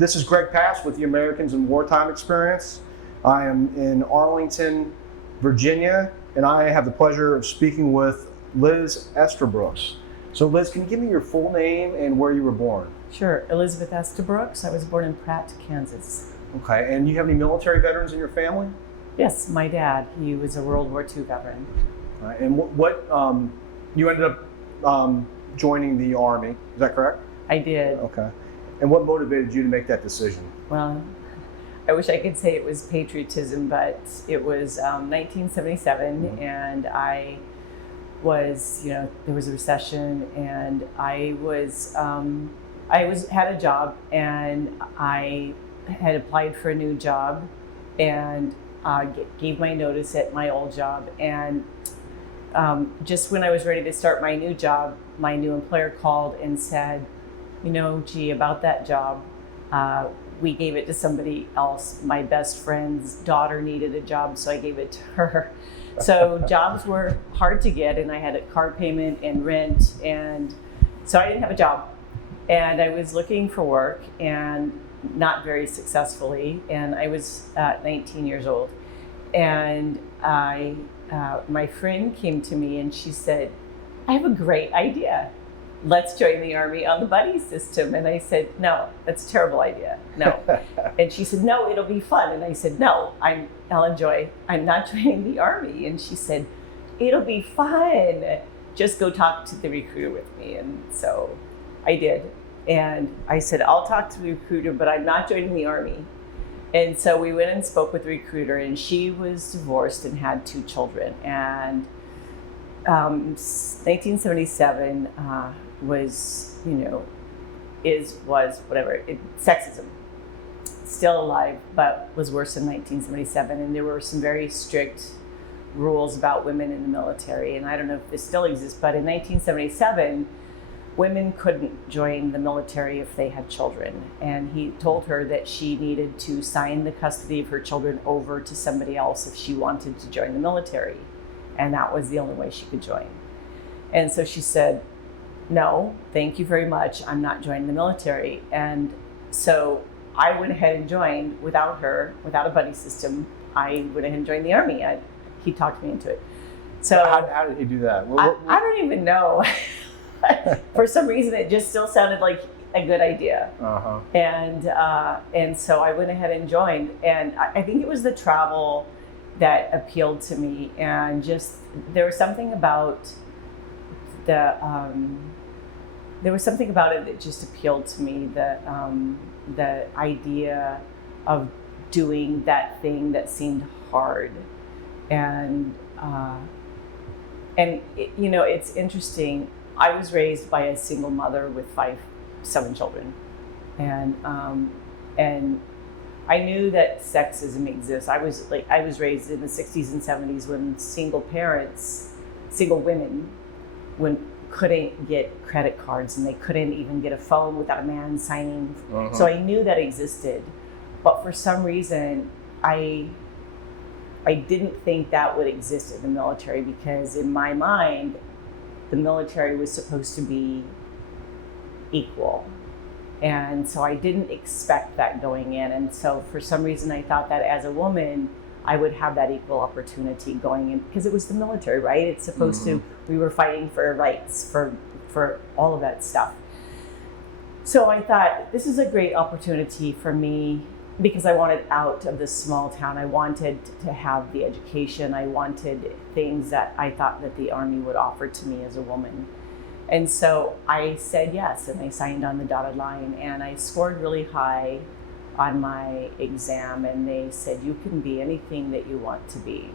This is Greg Pass with the Americans in Wartime Experience. I am in Arlington, Virginia, and I have the pleasure of speaking with Liz Estabrooks. So Liz, can you give me your full name and where you were born? Sure, Elizabeth Estabrooks. I was born in Pratt, Kansas. Okay, and you have any military veterans in your family? Yes, my dad, he was a World War II veteran. All right, and what you ended up joining the Army, is that correct? I did. Okay. And what motivated you to make that decision? Well, I wish I could say it was patriotism, but it was 1977, and I was, there was a recession, and I had a job, and I had applied for a new job, and gave my notice at my old job, and just when I was ready to start my new job, my new employer called and said, gee, about that job, we gave it to somebody else. My best friend's daughter needed a job, so I gave it to her. So jobs were hard to get, and I had a car payment and rent, and so I didn't have a job. And I was looking for work, and not very successfully, and I was 19 years old. And my friend came to me and she said, I have a great idea. Let's join the Army on the buddy system. And I said, no, that's a terrible idea. No. And she said, no, it'll be fun. And I said, no, I'm not joining the Army. And she said, it'll be fun. Just go talk to the recruiter with me. And so I did. And I said, I'll talk to the recruiter, but I'm not joining the Army. And so we went and spoke with the recruiter, and she was divorced and had 2 children. And 1977 was sexism. Still alive, but was worse in 1977. And there were some very strict rules about women in the military. And I don't know if this still exists, but in 1977, women couldn't join the military if they had children. And he told her that she needed to sign the custody of her children over to somebody else if she wanted to join the military. And that was the only way she could join. And so she said, no, thank you very much. I'm not joining the military. And so I went ahead and joined without her, without a buddy system. I went ahead and joined the Army. He talked me into it. So how did he do that? I don't even know. For some reason, it just still sounded like a good idea. Uh-huh. And so I went ahead and joined. And I think it was the travel that appealed to me. And just, there was something about it that just appealed to me, the idea of doing that thing that seemed hard. And it's interesting. I was raised by a single mother with 7 children, and I knew that sexism exists. I was raised in the 60s and 70s when single women, couldn't get credit cards, and they couldn't even get a phone without a man signing. Uh-huh. So I knew that existed, but for some reason, I didn't think that would exist in the military, because in my mind, the military was supposed to be equal. And so I didn't expect that going in. And so for some reason, I thought that as a woman, I would have that equal opportunity going in, because it was the military, right? It's supposed to, we were fighting for rights, for all of that stuff. So I thought, this is a great opportunity for me, because I wanted out of this small town. I wanted to have the education. I wanted things that I thought that the Army would offer to me as a woman. And so I said yes, and I signed on the dotted line, and I scored really high on my exam, and they said, you can be anything that you want to be.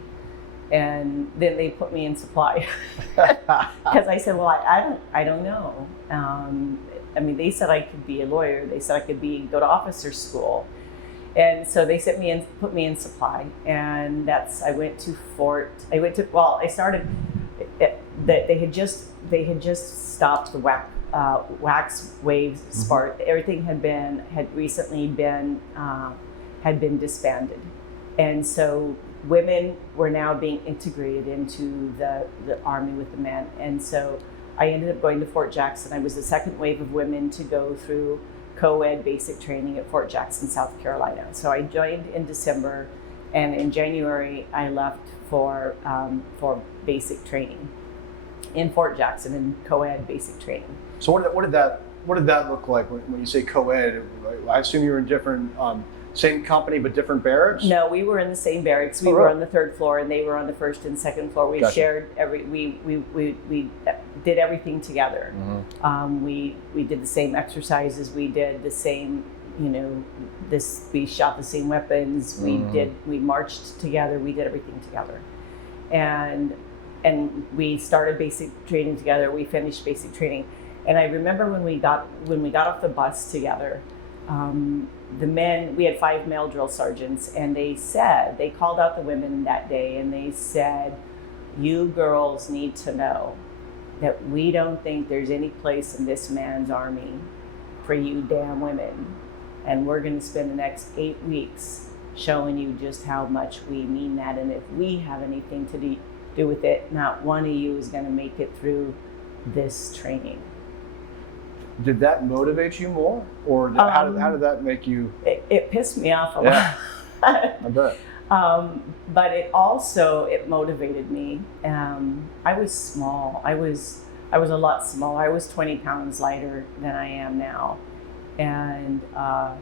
And then they put me in supply, because I said, well, I don't know. They said I could be a lawyer. They said I could go to officer school. And so they put me in supply, and I started. They had just stopped the wax waves SPART. Everything had recently been disbanded, and so women were now being integrated into the Army with the men. And so I ended up going to Fort Jackson. I was the second wave of women to go through co-ed basic training at Fort Jackson, South Carolina. So I joined in December, and in January I left for basic training in Fort Jackson in co-ed basic training. So what did that look like when you say co-ed? I assume you were in different, same company but different barracks? No, we were in the same barracks. We were on the third floor, and they were on the first and second floor. We shared we did everything together. We did the same exercises. We did the same, we shot the same weapons. We marched together. We did everything together, and we started basic training together. We finished basic training, and I remember when we got off the bus together. The men, we had 5 male drill sergeants, and they called out the women that day, and they said, "You girls need to know that we don't think there's any place in this man's army for you damn women. And we're going to spend the next 8 weeks showing you just how much we mean that. And if we have anything to do with it, not one of you is going to make it through this training." Did that motivate you more, or how did that make you? It pissed me off a lot. I bet. But it motivated me. I was small. I was a lot smaller. I was 20 pounds lighter than I am now, and I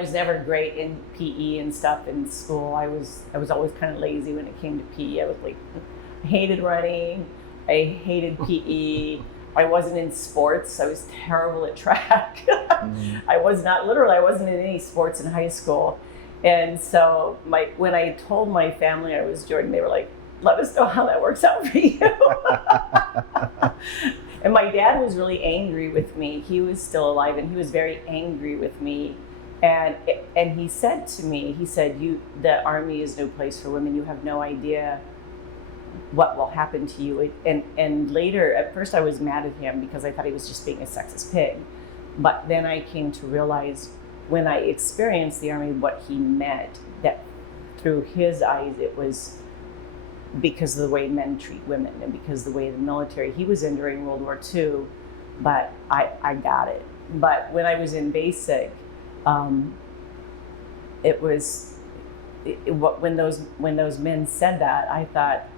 was never great in PE and stuff in school. I was always kind of lazy when it came to PE. I hated running. I hated PE. I wasn't in sports. I was terrible at track. I wasn't in any sports in high school. And so when I told my family I was joining, they were like, "Let us know how that works out for you." And my dad was really angry with me. He was still alive, and he was very angry with me. And he said to me, the Army is no place for women. You have no idea what will happen to you. And later, at first I was mad at him because I thought he was just being a sexist pig. But then I came to realize when I experienced the Army what he meant, that through his eyes it was because of the way men treat women and because of the way the military, he was in during World War II, but I got it. But when I was in basic, when those men said that, I thought,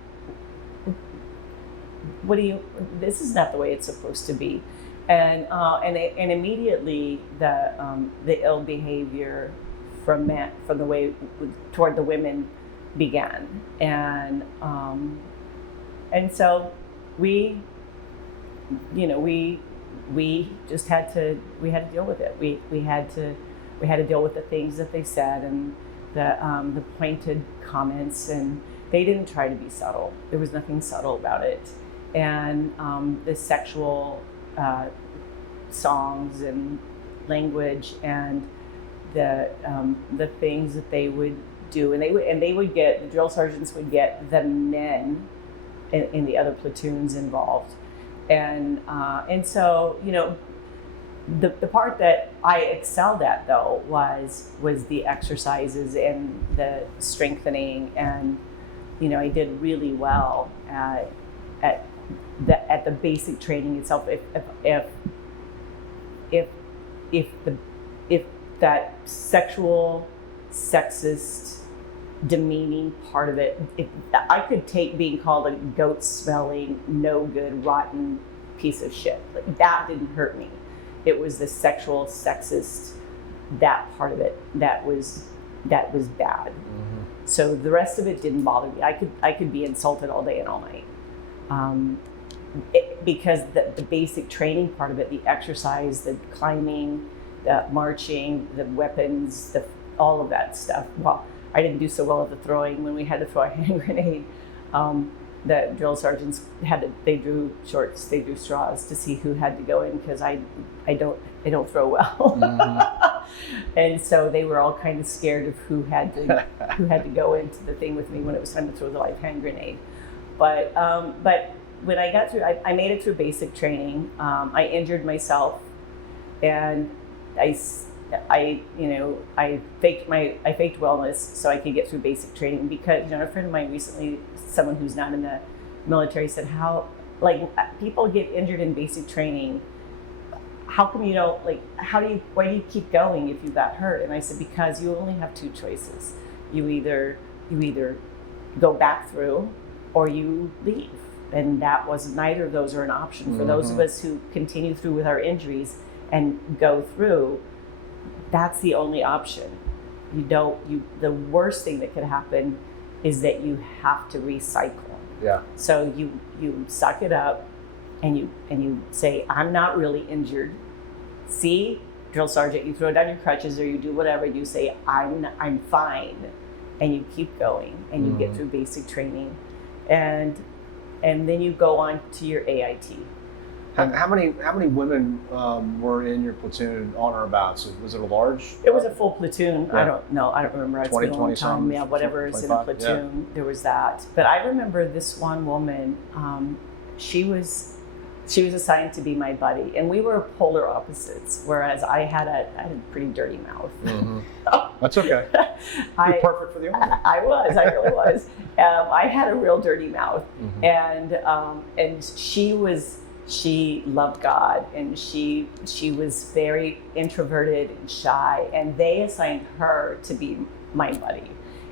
this is not the way it's supposed to be. And immediately the ill behavior from the way toward the women began, and so we just had to deal with it. We had to deal with the things that they said and the pointed comments, and they didn't try to be subtle. There was nothing subtle about it, and the sexual songs and language and the things that they would do, and the drill sergeants would get the men in the other platoons involved, and so the part that I excelled at though was the exercises and the strengthening, and I did really well at the basic training itself. If that sexual, sexist, demeaning part of it, I could take being called a goat-smelling, no good, rotten piece of shit. Like, that didn't hurt me. It was the sexual, sexist, that part of it that was bad. Mm-hmm. So the rest of it didn't bother me. I could be insulted all day and all night. Because the basic training part of it, the exercise, the climbing, the marching, the weapons, all of that stuff. Well, I didn't do so well at the throwing. When we had to throw a hand grenade, the drill sergeants they drew shorts, they drew straws to see who had to go in, because I don't throw well. Mm-hmm. And so they were all kind of scared of who had to go into the thing with me when it was time to throw the live hand grenade. But when I got through, I made it through basic training. I injured myself, and I faked wellness so I could get through basic training, because a friend of mine recently, someone who's not in the military, said how people get injured in basic training. how come you don't, like, why do you keep going if you got hurt? And I said, because you only have two choices. You either go back through or you leave. And that was, neither of those are an option. For those of us who continue through with our injuries and go through, that's the only option. The worst thing that could happen is that you have to recycle. Yeah. So you suck it up and you say, I'm not really injured. See, drill sergeant, you throw down your crutches or you do whatever, you say, I'm fine. And you keep going and you get through basic training. And then you go on to your AIT. And how many women were in your platoon on or about? So was it a large? It was a full platoon. Yeah. I don't know. I don't remember. It's 20, been a long time. Yeah, whatever is in a platoon. Yeah. There was that. But I remember this one woman. She was assigned to be my buddy, and we were polar opposites. Whereas I had a pretty dirty mouth. Mm-hmm. That's okay. You're perfect for the army. I really was. I had a real dirty mouth, and she loved God, and she was very introverted and shy, and they assigned her to be my buddy,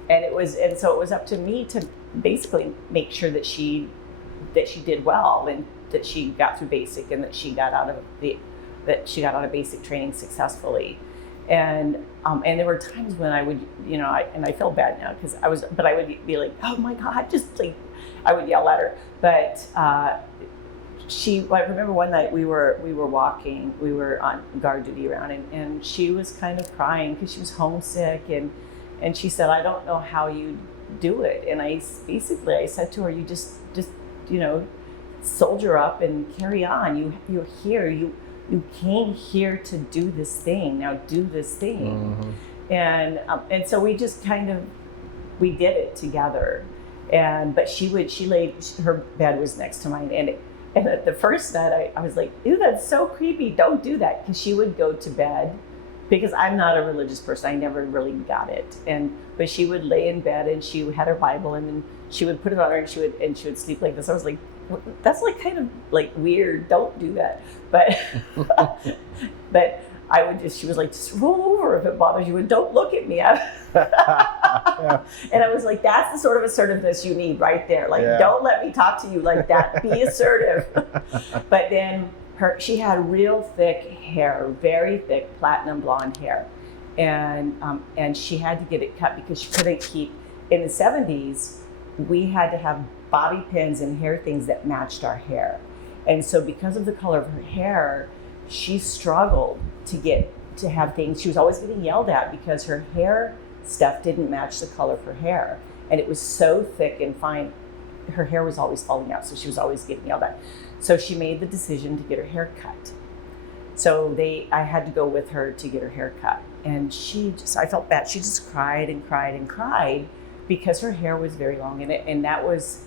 and so it was up to me to basically make sure that she did well, and that she got through basic, and that she got out of basic training successfully. And there were times when I would, and I feel bad now because I would be like, oh my God, just like, I would yell at her. But I remember one night we were walking, we were on guard duty around, and she was kind of crying because she was homesick, and she said, I don't know how you do it. And I said to her, you just soldier up and carry on. You're here. You came here to do this thing. Now do this thing. Mm-hmm. And so we just we did it together. But her bed was next to mine, and at the first night I was like, ew, that's so creepy. Don't do that, because she would go to bed, because I'm not a religious person. I never really got it. But she would lay in bed and she had her Bible, and then she would put it on her, and she would sleep like this. I was like, that's like kind of like weird. Don't do that. But she was like, just roll over if it bothers you, and don't look at me. Yeah. And I was like, that's the sort of assertiveness you need right there. Like, don't let me talk to you like that. Be assertive. But then she had real thick hair, very thick platinum blonde hair, and she had to get it cut because she couldn't keep. In the 70s, we had to have bobby pins and hair things that matched our hair. And so because of the color of her hair, she struggled to have things. She was always getting yelled at because her hair stuff didn't match the color of her hair. And it was so thick and fine, her hair was always falling out. So she was always getting yelled at. So she made the decision to get her hair cut. So I had to go with her to get her hair cut. And I felt bad. She just cried and cried and cried because her hair was very long. And that was,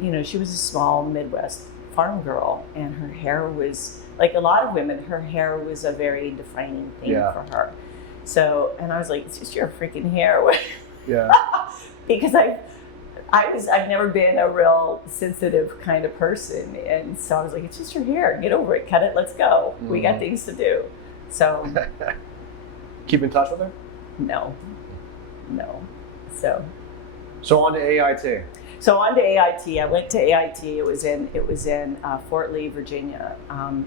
she was a small Midwest farm girl, and her hair was, like a lot of women, her hair was a very defining thing for her. So, and I was like, it's just your freaking hair. Yeah. Because I've never been a real sensitive kind of person. And so I was like, it's just your hair. Get over it. Cut it. Let's go. Mm-hmm. We got things to do. So. Keep in touch with her? No. So on to AIT. So on to AIT. I went to AIT. It was in Fort Lee, Virginia.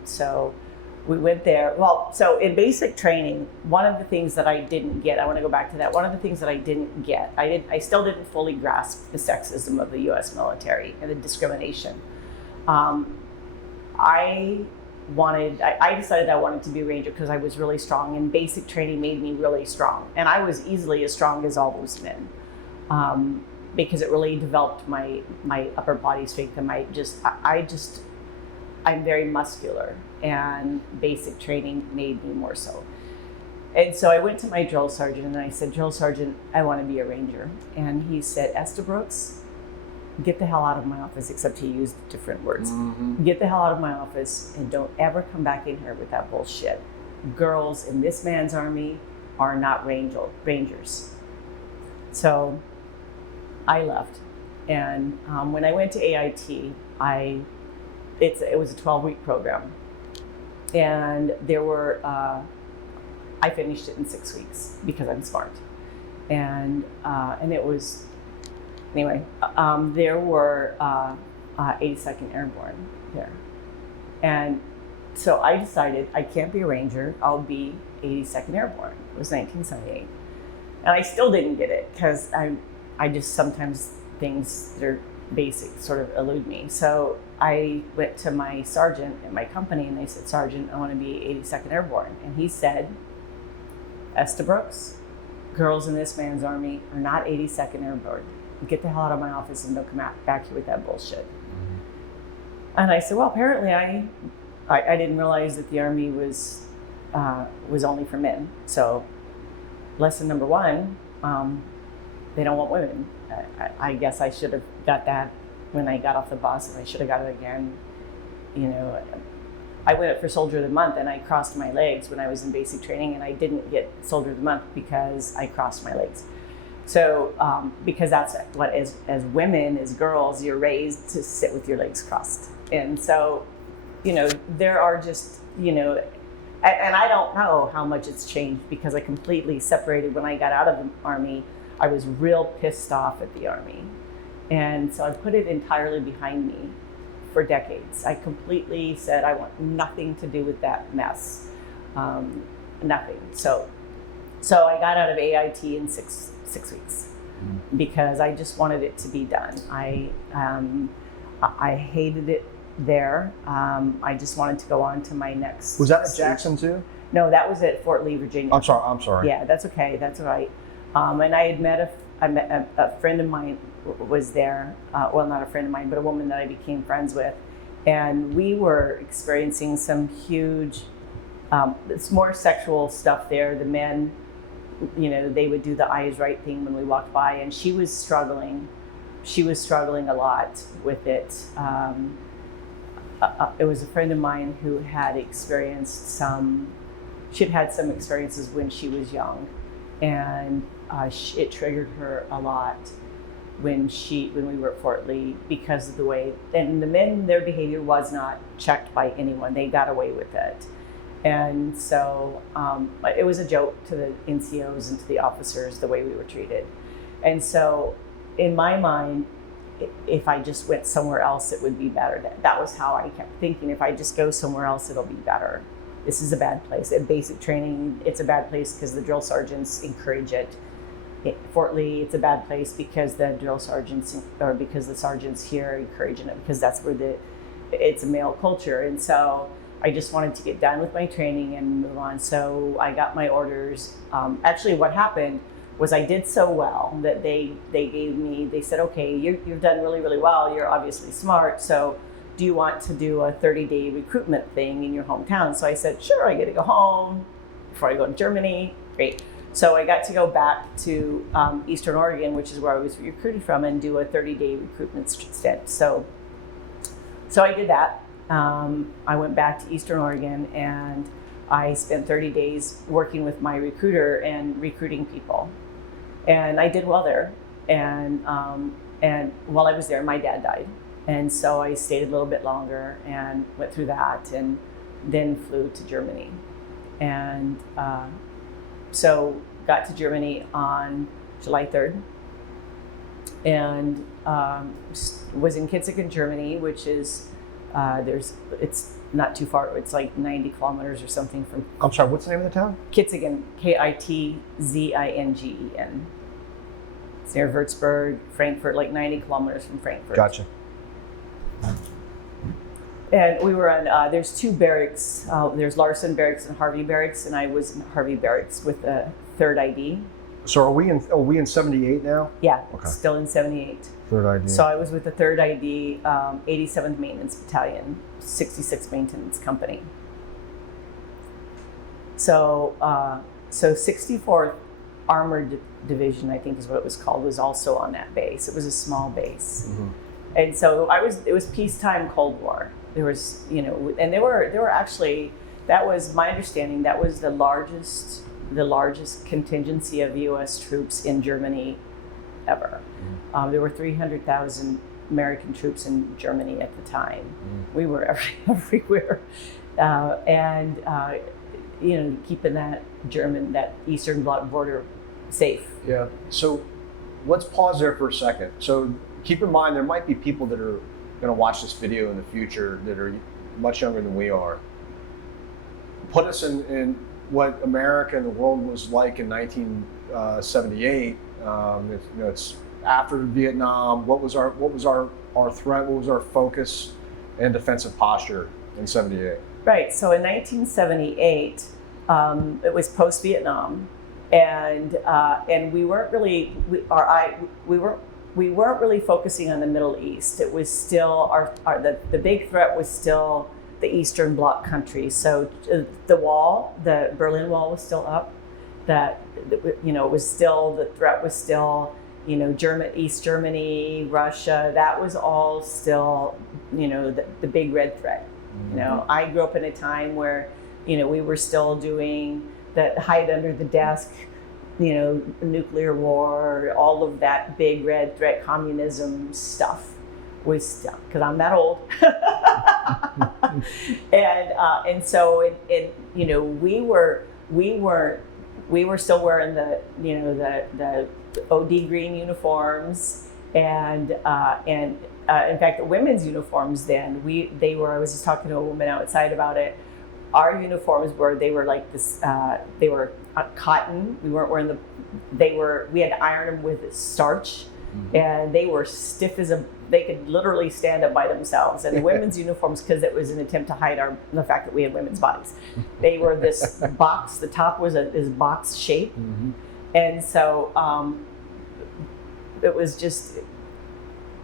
So we went there. Well, so in basic training, one of the things that I didn't get, I want to go back to that. One of the things that I didn't get, I still didn't fully grasp the sexism of the U.S. military and the discrimination. I decided I wanted to be a Ranger because I was really strong, and basic training made me really strong. And I was easily as strong as all those men. Because it really developed my upper body strength, and I'm very muscular, and basic training made me more so. And so I went to my drill sergeant and I said, Drill Sergeant, I want to be a Ranger. And he said, Estabrooks, get the hell out of my office, except he used different words. Mm-hmm. Get the hell out of my office and don't ever come back in here with that bullshit. Girls in this man's army are not Rangers. So I left. And when I went to AIT, it was a 12-week program, and there were I finished it in 6 weeks because I'm smart, and it was anyway. There were 82nd Airborne there, and so I decided I can't be a Ranger. I'll be 82nd Airborne. It was 1978, and I still didn't get it because I just sometimes things that are basic sort of elude me. So I went to my sergeant at my company and I said, Sergeant, I want to be 82nd Airborne. And he said, Estabrooks, girls in this man's army are not 82nd Airborne. Get the hell out of my office and don't come back here with that bullshit. Mm-hmm. And I said, well, apparently I didn't realize that the army was only for men. So lesson number one, they don't want women. I guess I should have got that when I got off the bus, and I should have got it again. You know, I went up for Soldier of the Month, and I crossed my legs when I was in basic training, and I didn't get Soldier of the Month because I crossed my legs. So, because that's what, as women, as girls, you're raised to sit with your legs crossed. And so, you know, there are just, you know, and I don't know how much it's changed because I completely separated when I got out of the Army. I was real pissed off at the Army. And so I put it entirely behind me for decades. I completely said, I want nothing to do with that mess. Nothing. So I got out of AIT in six weeks because I just wanted it to be done. I hated it there. I just wanted to go on to my next. Was that at Jackson too? No, that was at Fort Lee, Virginia. I'm sorry. Yeah, that's okay. That's all right. And I had met a friend of mine was there. Well, not a friend of mine, but a woman that I became friends with. And we were experiencing some huge, it's more sexual stuff there. The men, you know, they would do the eyes right thing when we walked by, and she was struggling. She was struggling a lot with it. It was a friend of mine who had experienced she'd had some experiences when she was young, and it triggered her a lot when we were at Fort Lee because of the way, and the men, their behavior was not checked by anyone. They got away with it. And so it was a joke to the NCOs and to the officers, the way we were treated. And so in my mind, if I just went somewhere else, it would be better. That was how I kept thinking. If I just go somewhere else, it'll be better. This is a bad place. At basic training, it's a bad place because the drill sergeants encourage it. At Fort Lee, it's a bad place because the drill sergeants, or because the sergeants here are encouraging it, because that's where it's a male culture. And so I just wanted to get done with my training and move on. So I got my orders. Actually, what happened was I did so well that they said, okay, you've done really, really well. You're obviously smart. So do you want to do a 30-day recruitment thing in your hometown? So I said, sure, I get to go home before I go to Germany. Great. So I got to go back to Eastern Oregon, which is where I was recruited from, and do a 30-day recruitment stint. So I did that. I went back to Eastern Oregon, and I spent 30 days working with my recruiter and recruiting people. And I did well there. And while I was there, my dad died. And so I stayed a little bit longer and went through that, and then flew to Germany. And so got to Germany on July 3rd, and was in Kitzingen, Germany, which is it's not too far. It's like 90 kilometers or something from. I'm sorry, what's the name of the town? Kitzingen, Kitzingen. It's near Würzburg, Frankfurt, like 90 kilometers from Frankfurt. Gotcha. And we were on, there's two barracks. There's Larson Barracks and Harvey Barracks, and I was in Harvey Barracks with the 3rd ID. So are we in 78 now? Yeah, okay. Still in 78. 3rd ID. So I was with the 3rd ID, 87th Maintenance Battalion, 66th Maintenance Company. So 64th Armored Division, I think is what it was called, was also on that base. It was a small base. Mm-hmm. And so it was peacetime, Cold War. There was, you know, and there were actually, that was my understanding, that was the largest contingency of U.S. troops in Germany ever. Mm-hmm. There were 300,000 American troops in Germany at the time. We were everywhere, and keeping that Eastern Bloc border safe. Yeah. So let's pause there for a second. So keep in mind there might be people that are going to watch this video in the future that are much younger than we are. Put us in what America and the world was like in 1978. It's after Vietnam. What was our threat? What was our focus and defensive posture in '78? Right. So in 1978, it was post-Vietnam, and we weren't really we weren't really focusing on the Middle East. It was still the big threat was still the Eastern Bloc countries. So the Berlin Wall was still up. It was still, the threat was still, East Germany, Russia. That was all still, the big red threat. I grew up in a time where, we were still doing the hide under the desk, nuclear war, all of that big red threat, communism stuff was still, because I'm that old. And so we were still wearing the OD green uniforms, and in fact the women's uniforms then I was just talking to a woman outside about it. Our uniforms they were like this, they were cotton. We weren't wearing we had to iron them with starch, and they were stiff as they could literally stand up by themselves. And the women's uniforms, because it was an attempt to hide the fact that we had women's bodies, they were this box. The top was this box shape, and so it was just.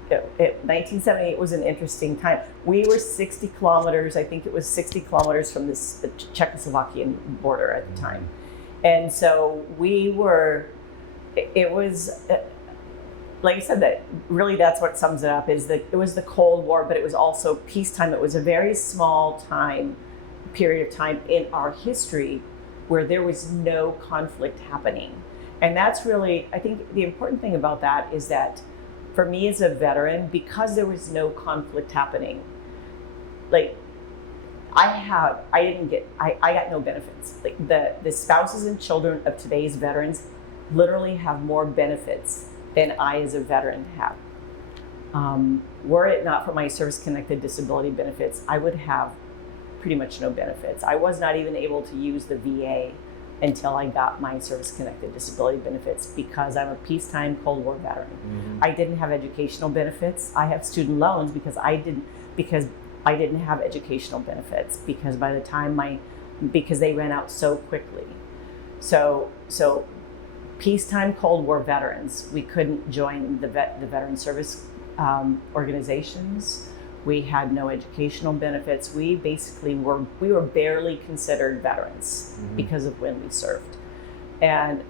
1978 was an interesting time. We were 60 kilometers, I think it was 60 kilometers from the Czechoslovakian border at the time. And so it was, like I said, that really that's what sums it up, is that it was the Cold War, but it was also peacetime. It was a very small period of time in our history where there was no conflict happening. And that's really, I think the important thing about that is that for me as a veteran, because there was no conflict happening, like I got no benefits. Like the spouses and children of today's veterans literally have more benefits than I as a veteran have. Were it not for my service-connected disability benefits, I would have pretty much no benefits. I was not even able to use the VA until I got my service-connected disability benefits, because I'm a peacetime Cold War veteran. I didn't have educational benefits. I have student loans because I didn't have educational benefits, because by the time because they ran out so quickly. So peacetime Cold War veterans, we couldn't join the veteran service organizations. We had no educational benefits. We basically were barely considered veterans because of when we served, and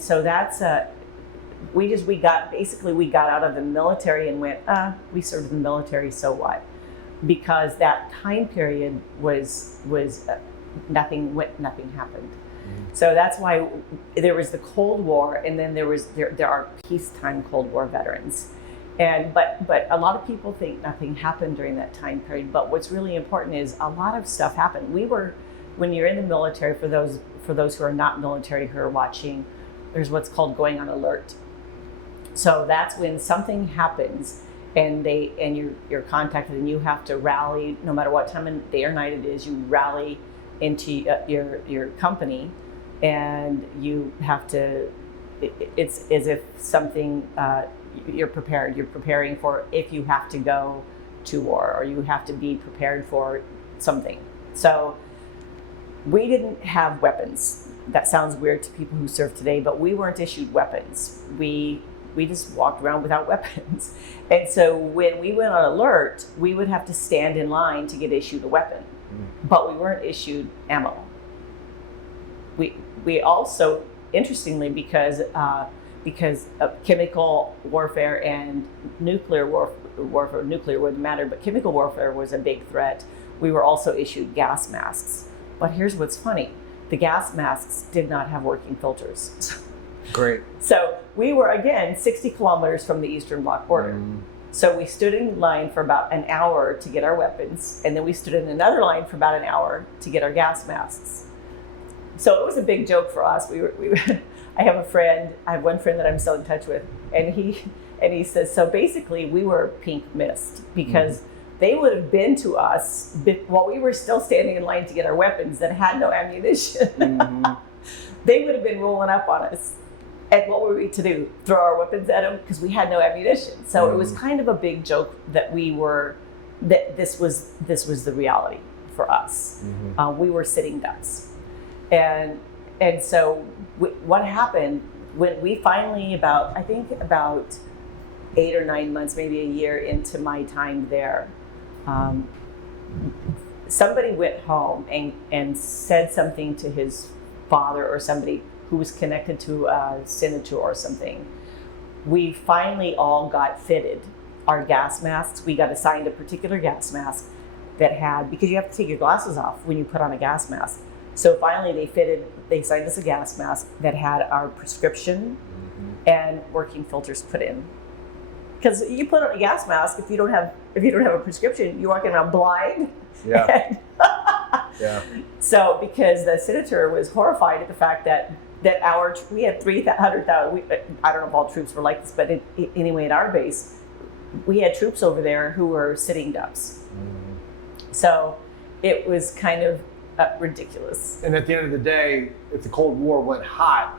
so that's we got out of the military and went, we served in the military, so what? Because that time period was nothing happened. So that's why there was the Cold War, and then there are peacetime Cold War veterans. But a lot of people think nothing happened during that time period. But what's really important is a lot of stuff happened. When you're in the military, for those who are not military who are watching, there's what's called going on alert. So that's when something happens and you're contacted, and you have to rally, no matter what time of day or night it is. You rally into your company, and you have to. It's as if something. You're prepared. You're preparing for if you have to go to war, or you have to be prepared for something. So we didn't have weapons. That sounds weird to people who serve today, but we weren't issued weapons. We just walked around without weapons. And so when we went on alert, we would have to stand in line to get issued a weapon, but we weren't issued ammo. We also, interestingly, because of chemical warfare and nuclear warfare, nuclear wouldn't matter, but chemical warfare was a big threat. We were also issued gas masks. But here's what's funny. The gas masks did not have working filters. Great. So we were, again, 60 kilometers from the Eastern Bloc border. So we stood in line for about an hour to get our weapons, and then we stood in another line for about an hour to get our gas masks. So it was a big joke for us. I have one friend that I'm still in touch with, and he says, so basically we were pink mist because they would have been to us while we were still standing in line to get our weapons that had no ammunition. They would have been rolling up on us. And what were we to do? Throw our weapons at them because we had no ammunition. So it was kind of a big joke that this was the reality for us. We were sitting ducks, and so what happened when we finally about 8 or 9 months, maybe a year into my time there, somebody went home and said something to his father or somebody who was connected to a senator or something. We finally all got fitted our gas masks. We got assigned a particular gas mask that had, because you have to take your glasses off when you put on a gas mask. So finally they assigned us a gas mask that had our prescription and working filters put in. Because you put on a gas mask, if you don't have a prescription, you're walking around blind. Yeah. Yeah. So because the senator was horrified at the fact that we had 300,000. I don't know if all troops were like this, but anyway, at our base, we had troops over there who were sitting ducks. So it was kind of ridiculous. And at the end of the day, if the Cold War went hot,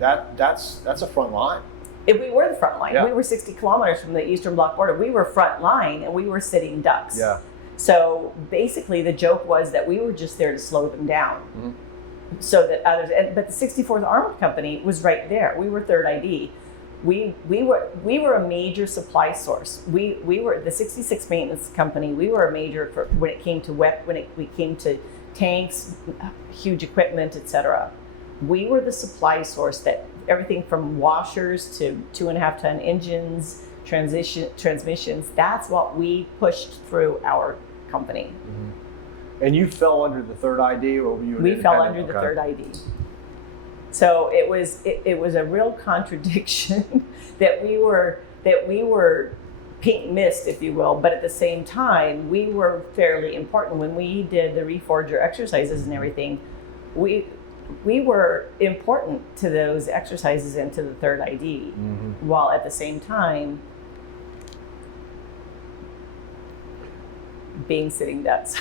that's a front line. If we were the front line, Yeah. we were 60 kilometers from the Eastern Bloc border. We were front line, and we were sitting ducks. Yeah. So basically, the joke was that we were just there to slow them down, so that others. But the 64th Armored Company was right there. We were third ID. We were a major supply source. We were the 66th Maintenance Company. We were a major when it came to we came to tanks, huge equipment, etc. We were the supply source that everything from washers to 2.5 ton engines, transmissions. That's what we pushed through our company. And you fell under the third ID, or were you? We fell under the third ID. So it was a real contradiction that we were pink mist, if you will, but at the same time we were fairly important. When we did the reforger exercises and everything, we were important to those exercises and to the third ID, while at the same time being sitting ducks.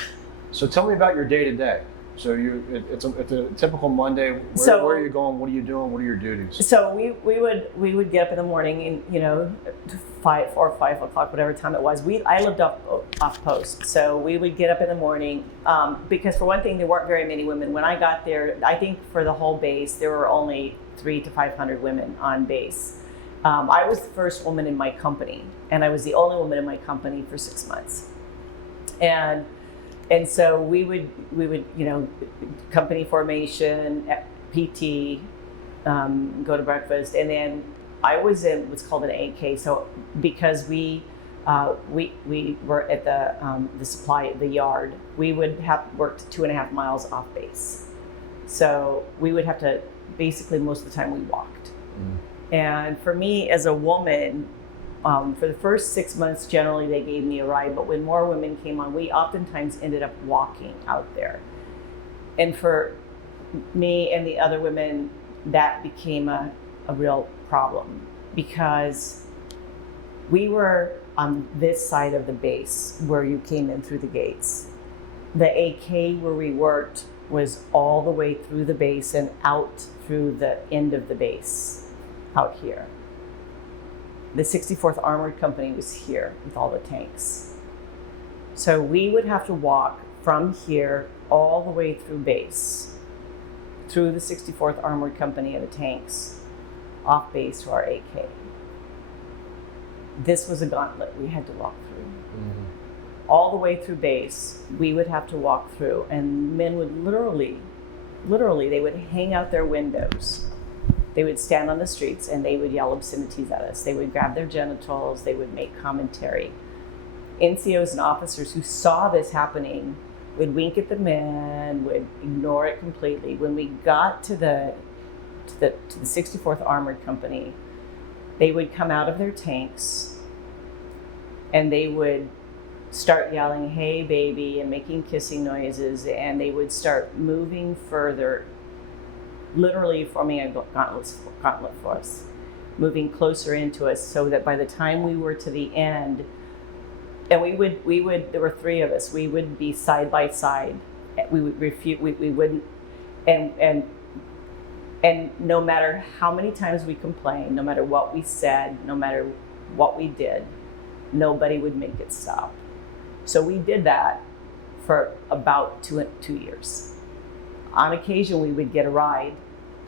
So tell me about your day to day. So it's a typical Monday. Where are you going? What are you doing? What are your duties? So we would get up in the morning, and 4 or 5 o'clock, whatever time it was. I lived off post, so we would get up in the morning because for one thing, there weren't very many women. When I got there, I think for the whole base, there were only 300 to 500 women on base. I was the first woman in my company, and I was the only woman in my company for 6 months, and so we would company formation, PT, go to breakfast, and then I was in what's called an AK. So because we were at the yard, we would have worked 2.5 miles off base. So we would have to, basically most of the time we walked. And for me as a woman, for the first 6 months, generally they gave me a ride, but when more women came on, we oftentimes ended up walking out there. And for me and the other women, that became a real problem because we were on this side of the base where you came in through the gates. The AK where we worked was all the way through the base and out through the end of the base, out here. The 64th Armored Company was here with all the tanks. So we would have to walk from here all the way through base, through the 64th Armored Company and the tanks, off base to our AK. This was a gauntlet we had to walk through. All the way through base, we would have to walk through, and men would literally, they would hang out their windows. They would stand on the streets and they would yell obscenities at us. They would grab their genitals. They would make commentary. NCOs and officers who saw this happening would wink at the men, would ignore it completely. When we got to the 64th Armored Company, they would come out of their tanks and they would start yelling, "Hey, baby," and making kissing noises, and they would start moving further, literally forming a gauntlet for us, moving closer into us, so that by the time we were to the end, and we would, there were three of us, we would be side by side. We would refute, we wouldn't, and no matter how many times we complained, no matter what we said, no matter what we did, nobody would make it stop. So we did that for about 2 years. On occasion, we would get a ride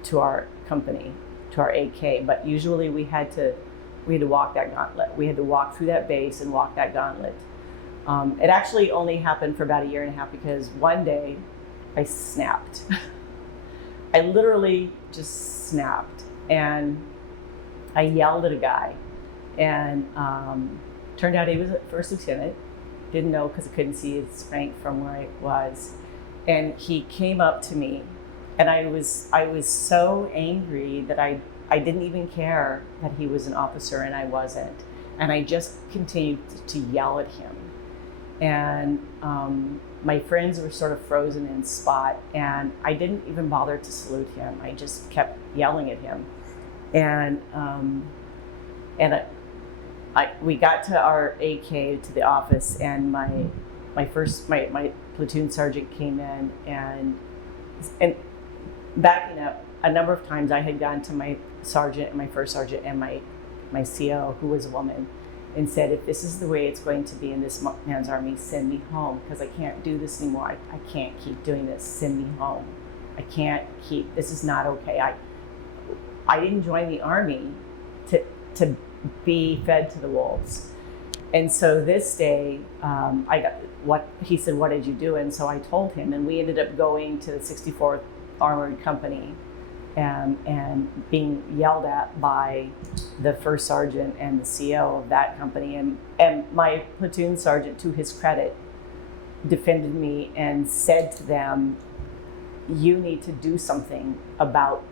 to our company, to our AK, but usually we had to walk that gauntlet. We had to walk through that base and walk that gauntlet. It actually only happened for about 1.5 years because one day I snapped. I literally just snapped, and I yelled at a guy, and turned out he was a first lieutenant. Didn't know because I couldn't see his rank from where I was. And he came up to me, and I was so angry that I didn't even care that he was an officer and I wasn't. And I just continued to yell at him. And my friends were sort of frozen in spot, and I didn't even bother to salute him. I just kept yelling at him. And we got to our AK, to the office, and my platoon sergeant came in, and backing up, a number of times I had gone to my sergeant, my first sergeant, and my CO, who was a woman, and said, if this is the way it's going to be in this man's army, send me home, because I can't do this anymore. I can't keep doing this. Send me home. I can't keep, this is not okay. I didn't join the army to be fed to the wolves. And so this day, he said, what did you do? And so I told him, and we ended up going to the 64th Armored Company and being yelled at by the first sergeant and the CO of that company. And my platoon sergeant, to his credit, defended me and said to them, you need to do something about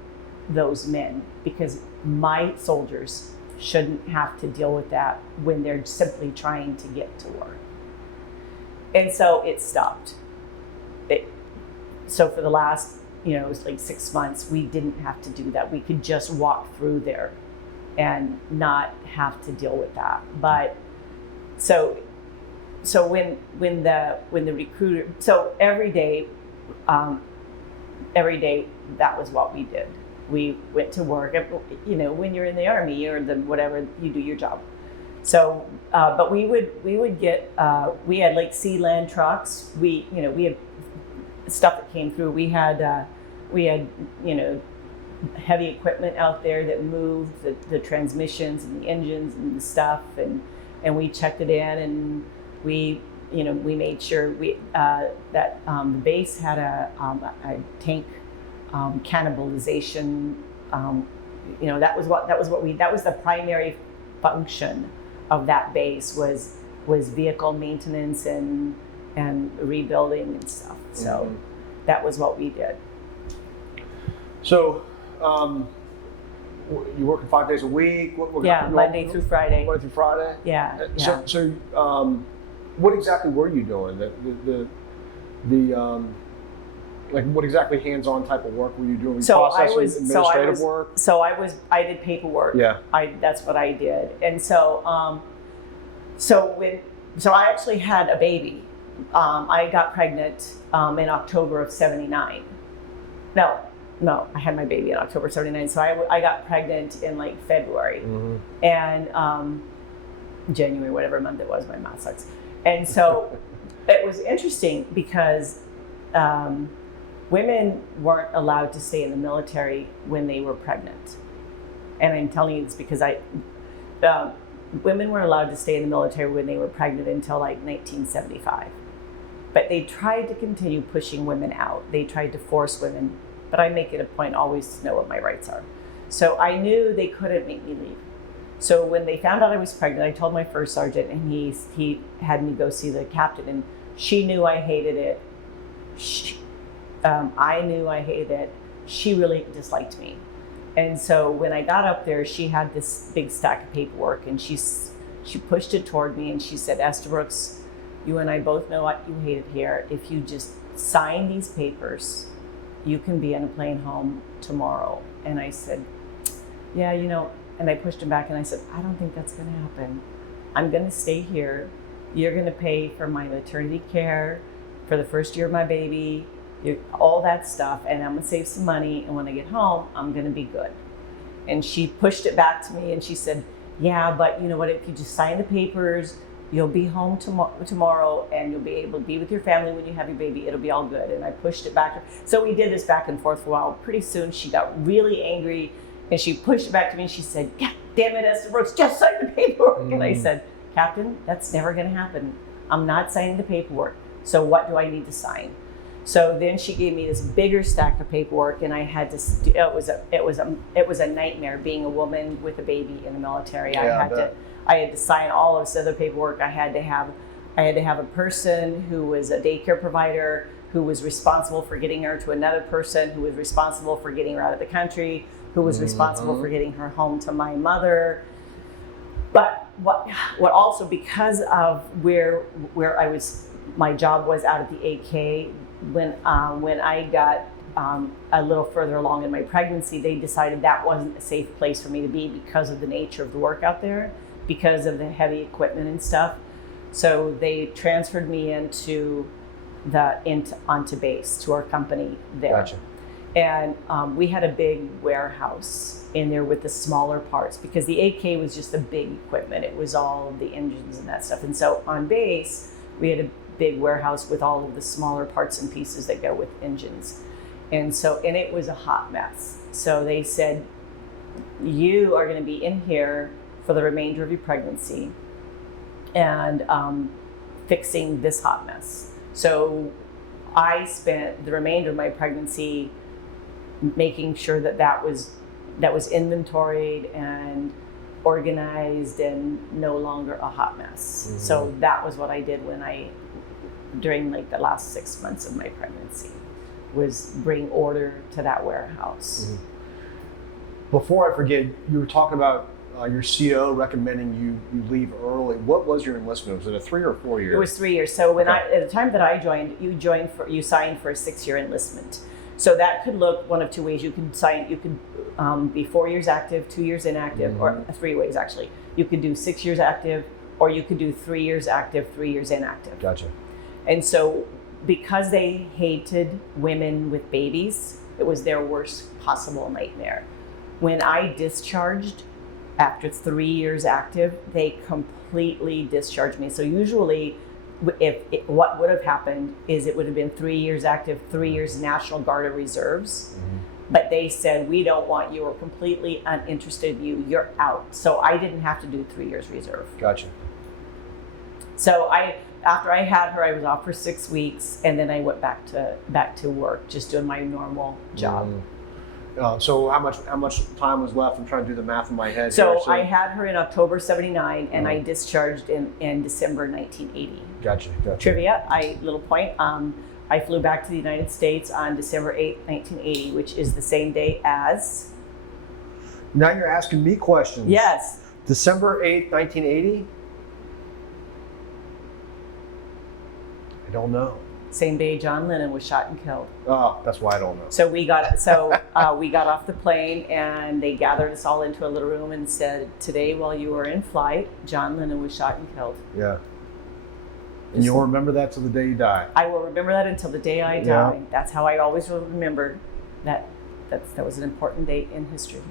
those men, because my soldiers shouldn't have to deal with that when they're simply trying to get to work. And so it stopped. So for the last, it was like 6 months, we didn't have to do that. We could just walk through there and not have to deal with that. But so when the recruiter, so every day that was what we did. We went to work. When you're in the army or the whatever, you do your job. So, but we would get. We had like sea land trucks. We had stuff that came through. We had heavy equipment out there that moved the transmissions and the engines and the stuff, and we checked it in, and we made sure that the base had a tank cannibalization. That was the primary function of that base was vehicle maintenance and rebuilding and stuff. So that was what we did. So you working 5 days a week? Monday through Friday. Monday through Friday? Yeah. So what exactly were you doing? What exactly hands-on type of work were you doing? Administrative work? I did paperwork. Yeah. That's what I did. And so I actually had a baby. I got pregnant in October of '79. No, I had my baby in October '79. So I got pregnant in like February, and January, whatever month it was. My math sucks. And so it was interesting because women weren't allowed to stay in the military when they were pregnant. And I'm telling you this because women were allowed to stay in the military when they were pregnant until like 1975. But they tried to continue pushing women out. They tried to force women, but I make it a point always to know what my rights are. So I knew they couldn't make me leave. So when they found out I was pregnant, I told my first sergeant, and he had me go see the captain, and she knew I hated it. I knew I hated it. She really disliked me. And so when I got up there, she had this big stack of paperwork, and she She pushed it toward me and she said, Estabrooks, you and I both know what you hate it here. If you just sign these papers, you can be on a plane home tomorrow. And I said, yeah, and I pushed him back and I said, I don't think that's going to happen. I'm going to stay here. You're going to pay for my maternity care, for the first year of my baby, all that stuff, and I'm going to save some money, and when I get home, I'm going to be good. And she pushed it back to me and she said, yeah, but you know what, if you just sign the papers, you'll be home tomorrow and you'll be able to be with your family when you have your baby. It'll be all good. And I pushed it back. So we did this back and forth for a while. Pretty soon she got really angry and she pushed it back to me and she said, God damn it, Estabrooks, just sign the paperwork. And I said, Captain, that's never going to happen. I'm not signing the paperwork. So what do I need to sign? So then she gave me this bigger stack of paperwork, and I had to. It was a nightmare being a woman with a baby in the military. Yeah, I had to sign all of this other paperwork. I had to have a person who was a daycare provider who was responsible for getting her to another person who was responsible for getting her out of the country, who was responsible for getting her home to my mother. But what also, because of where I was, my job was out at the AK. When I got a little further along in my pregnancy, they decided that wasn't a safe place for me to be because of the nature of the work out there, because of the heavy equipment and stuff. So they transferred me onto base to our company there. Gotcha. And we had a big warehouse in there with the smaller parts, because the AK was just the big equipment. It was all the engines and that stuff. And so on base, we had a big warehouse with all of the smaller parts and pieces that go with engines. And it was a hot mess. So they said, you are going to be in here for the remainder of your pregnancy and fixing this hot mess. So I spent the remainder of my pregnancy making sure that was inventoried and organized and no longer a hot mess. Mm-hmm. So that was what I did during like the last 6 months of my pregnancy, was bring order to that warehouse. Mm-hmm. Before I forget, you were talking about your CO recommending you leave early. What was your enlistment? Was it a 3 or 4 year? It was 3 years. So at the time that I joined, you signed for a 6-year enlistment. So that could look one of two ways. You could be 4 years active, 2 years inactive, mm-hmm. or 3 ways actually. You could do 6 years active, or you could do 3 years active, 3 years inactive. Gotcha. And so because they hated women with babies, it was their worst possible nightmare. When I discharged after 3 years active, they completely discharged me. So usually what would have happened is it would have been 3 years active, 3 years National Guard or Reserves. Mm-hmm. But they said, we don't want you, we're completely uninterested in you, you're out. So I didn't have to do 3 years reserve. Gotcha. So after I had her, I was off for 6 weeks, and then I went back to work, just doing my normal job. So how much time was left? I'm trying to do the math in my head. So I had her in October '79, and I discharged in December 1980. Gotcha. Trivia, little point. I flew back to the United States on December 8th, 1980, which is the same day as. Now you're asking me questions. Yes. December 8th, 1980. I don't know. Same day John Lennon was shot and killed. Oh, that's why I don't know. So we got off the plane, and they gathered us all into a little room and said, today while you were in flight, John Lennon was shot and killed. Yeah. And you'll remember that till the day you die. I will remember that until the day I die. Yeah. That's how I always will remember that was an important date in history.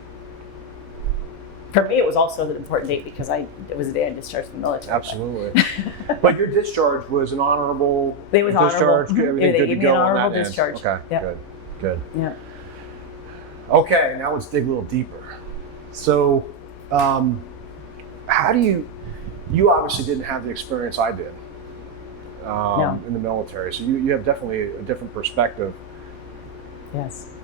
For me, it was also an important date because it was the day I discharged from the military. Absolutely. But your discharge was an honorable discharge? Everything they good gave to me go an on honorable that discharge. End. Okay, yep. Good. Yeah. Okay, now let's dig a little deeper. So, how do you obviously didn't have the experience I did in the military, so you have definitely a different perspective. Yes.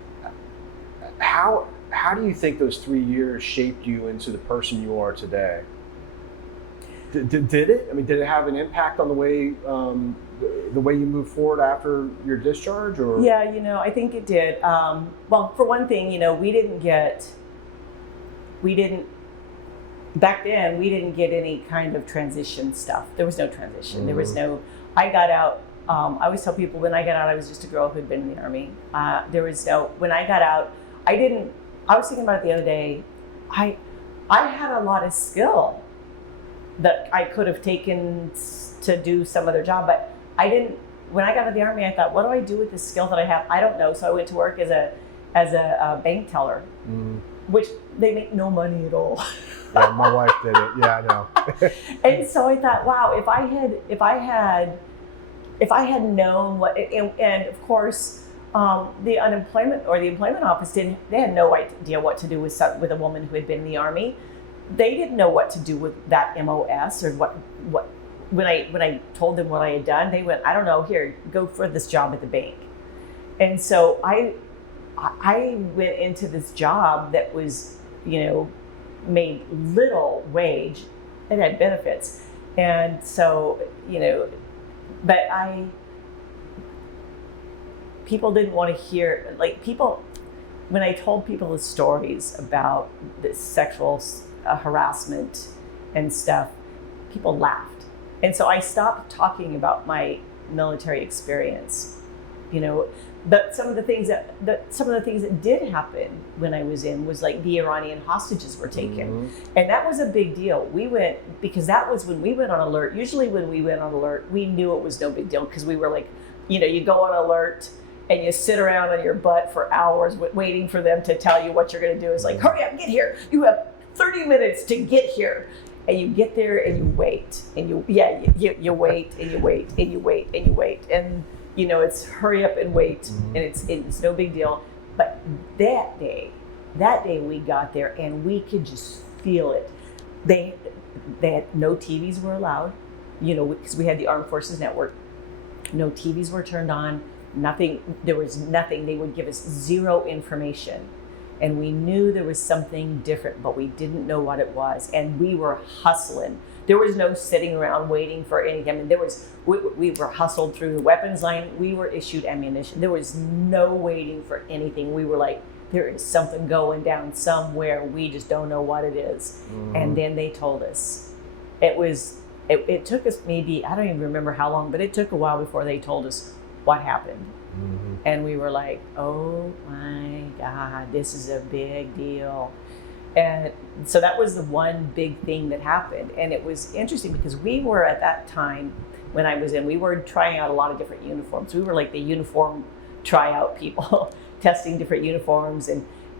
How do you think those 3 years shaped you into the person you are today? Did it? I mean, did it have an impact on the way you move forward after your discharge? Or yeah, I think it did. Well, for one thing, we didn't back then we didn't get any kind of transition stuff. There was no transition. Mm-hmm. There was no. I got out. I always tell people when I got out, I was just a girl who'd been in the Army. There was no. When I got out, I didn't. I was thinking about it the other day. I had a lot of skill that I could have taken to do some other job, but I didn't. When I got out of the Army, I thought, what do I do with the skill that I have? I don't know. So I went to work as a bank teller, which they make no money at all. Yeah, my wife did it. Yeah, I know. And so I thought, wow, if I had known what, and of course, the unemployment or the employment office they had no idea what to do with a woman who had been in the Army. They didn't know what to do with that MOS or what. When I told them what I had done, they went, I don't know, here, go for this job at the bank. And so I went into this job that was, made little wage. It had benefits. And so, but people didn't want to hear, when I told people the stories about the sexual harassment and stuff, people laughed. And so I stopped talking about my military experience, But some of the things that did happen when I was in was like the Iranian hostages were taken, and that was a big deal. We went because that was when we went on alert. Usually, when we went on alert, we knew it was no big deal because we were like, you go on alert and you sit around on your butt for hours waiting for them to tell you what you're going to do. It's like, hurry up, get here. You have 30 minutes to get here. And you get there and you wait and you wait and you wait and you wait and you wait and it's hurry up and wait and it's no big deal. But that day we got there and we could just feel it. They had no TVs were allowed, because we had the Armed Forces Network. No TVs were turned on. Nothing. There was nothing. They would give us zero information. And we knew there was something different, but we didn't know what it was. And we were hustling. There was no sitting around waiting for anything. I mean, we were hustled through the weapons line. We were issued ammunition. There was no waiting for anything. We were like, there is something going down somewhere. We just don't know what it is. And then they told us. It took us maybe, I don't even remember how long, but it took a while before they told us what happened. And we were like, oh my God, this is a big deal. And so that was the one big thing that happened. And it was interesting because we were at that time when I was in, we were trying out a lot of different uniforms. We were like the uniform tryout people, testing different uniforms.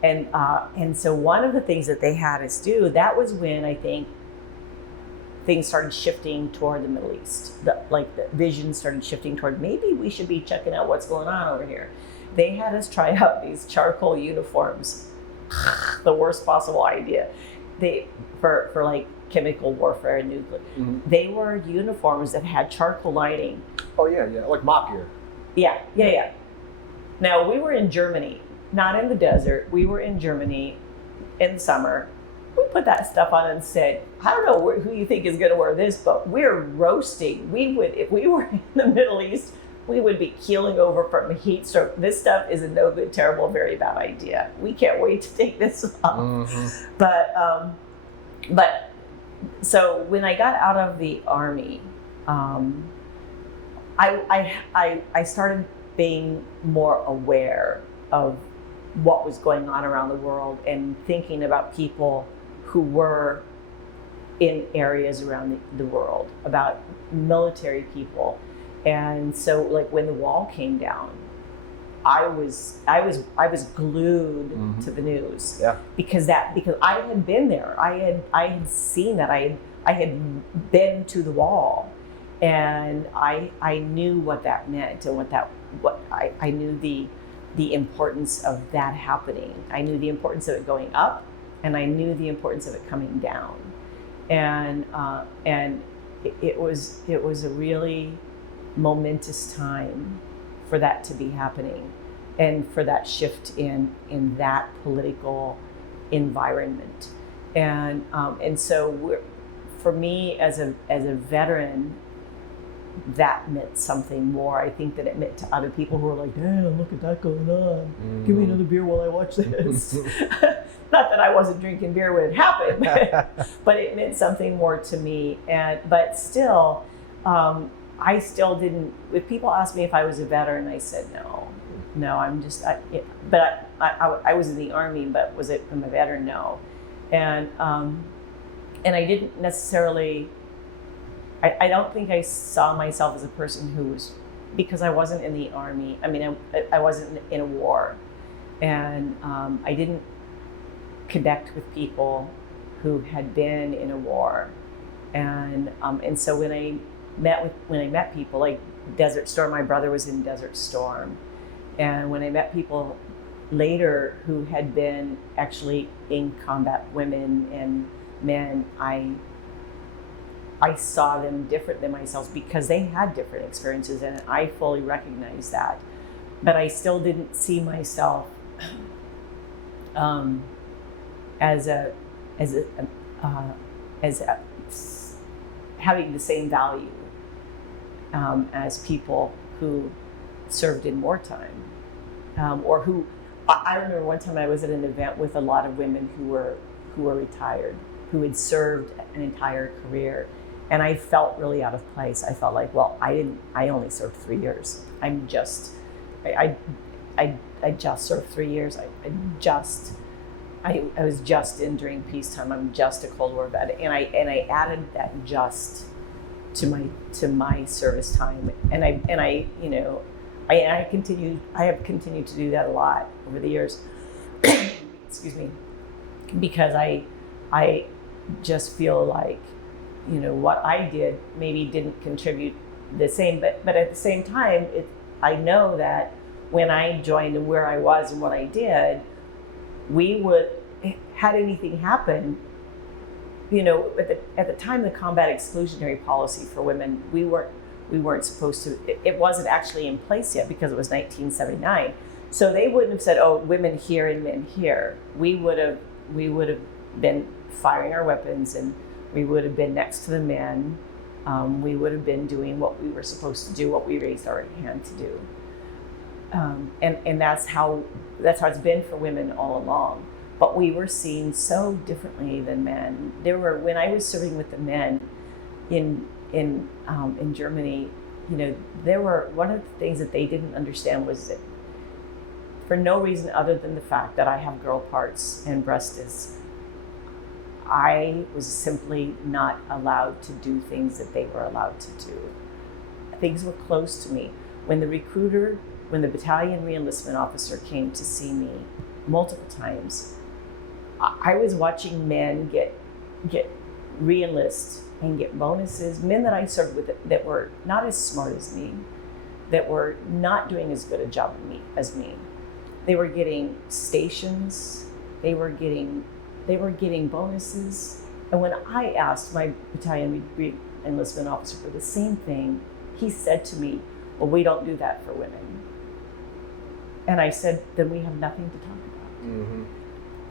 And so one of the things that they had us do, that was when I think things started shifting toward the Middle East. The vision started shifting toward maybe we should be checking out what's going on over here. They had us try out these charcoal uniforms. The worst possible idea. For like chemical warfare and nuclear. They were uniforms that had charcoal lining. Oh yeah, like mock gear. Yeah. Now we were in Germany, not in the desert. We were in Germany in summer. We put that stuff on and said, I don't know who you think is going to wear this, but we're roasting. If we were in the Middle East, we would be keeling over from a heat stroke. This stuff is a no good, terrible, very bad idea. We can't wait to take this off. But so when I got out of the Army, I started being more aware of what was going on around the world and thinking about people who were in areas around the world, about military people. And so like when the wall came down, I was glued to the news. Because I had been there. I had seen that. I had been to the wall, and I knew what that meant and I knew the importance of that happening. I knew the importance of it going up, and I knew the importance of it coming down. And it was a really momentous time for that to be happening, and for that shift in that political environment. And so for me as a veteran, that meant something more. I think that it meant to other people who were like, damn, look at that going on. Give me another beer while I watch this. not that I wasn't drinking beer when it happened, but it meant something more to me. But still, I still didn't. If people asked me if I was a veteran, I said no. I'm just. But I was in the Army, but am I a veteran? No, and I didn't necessarily. I don't think I saw myself as a person who was, because I wasn't in the Army. I mean, I wasn't in a war, and I didn't connect with people who had been in a war, and so when I met people like Desert Storm, my brother was in Desert Storm, and when I met people later who had been actually in combat, women and men, I saw them different than myself because they had different experiences, and I fully recognized that. But I still didn't see myself as having the same value as people who served in wartime, or who. I remember one time I was at an event with a lot of women who were retired, who had served an entire career. And I felt really out of place. I felt like, well, I only served 3 years. I just served 3 years. I was just in during peacetime. I'm just a Cold War vet. And I added that just to my service time. And I have continued to do that a lot over the years. Excuse me. Because I just feel like, what I did maybe didn't contribute the same, but at the same time, I know that when I joined and where I was and what I did, had anything happen, at the time, the combat exclusionary policy for women, we weren't supposed to, it wasn't actually in place yet because it was 1979. So they wouldn't have said, oh, women here and men here. We would have been firing our weapons, and we would have been next to the men. We would have been doing what we were supposed to do, what we raised our hand to do. And that's how it's been for women all along. But we were seen so differently than men. When I was serving with the men in Germany, one of the things that they didn't understand was that for no reason other than the fact that I have girl parts and breasts, I was simply not allowed to do things that they were allowed to do. Things were closed to me. When the battalion reenlistment officer came to see me multiple times, I was watching men get reenlist and get bonuses, men that I served with that were not as smart as me, that were not doing as good a job as me. They were getting stations, they were getting bonuses. And when I asked my battalion enlistment officer for the same thing, he said to me, well, we don't do that for women. And I said, then we have nothing to talk about. Mm-hmm.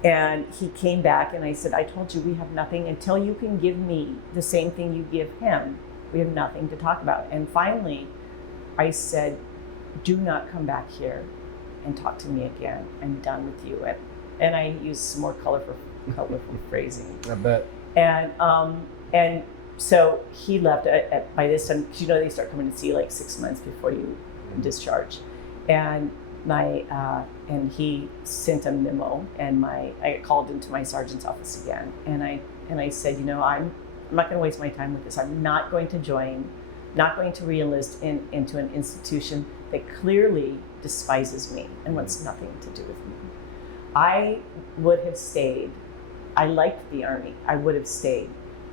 And he came back and I said, I told you we have nothing until you can give me the same thing you give him. We have nothing to talk about. And finally, I said, do not come back here and talk to me again. I'm done with you. And I used some more colorful phrasing. I bet. And so he left by this time, because they start coming to see like 6 months before you discharge. And and he sent a memo, and I called into my sergeant's office again, and I said, I'm not going to waste my time with this. I'm not going to reenlist into an institution that clearly despises me and wants nothing to do with me. I would have stayed. I liked the Army. I would have stayed,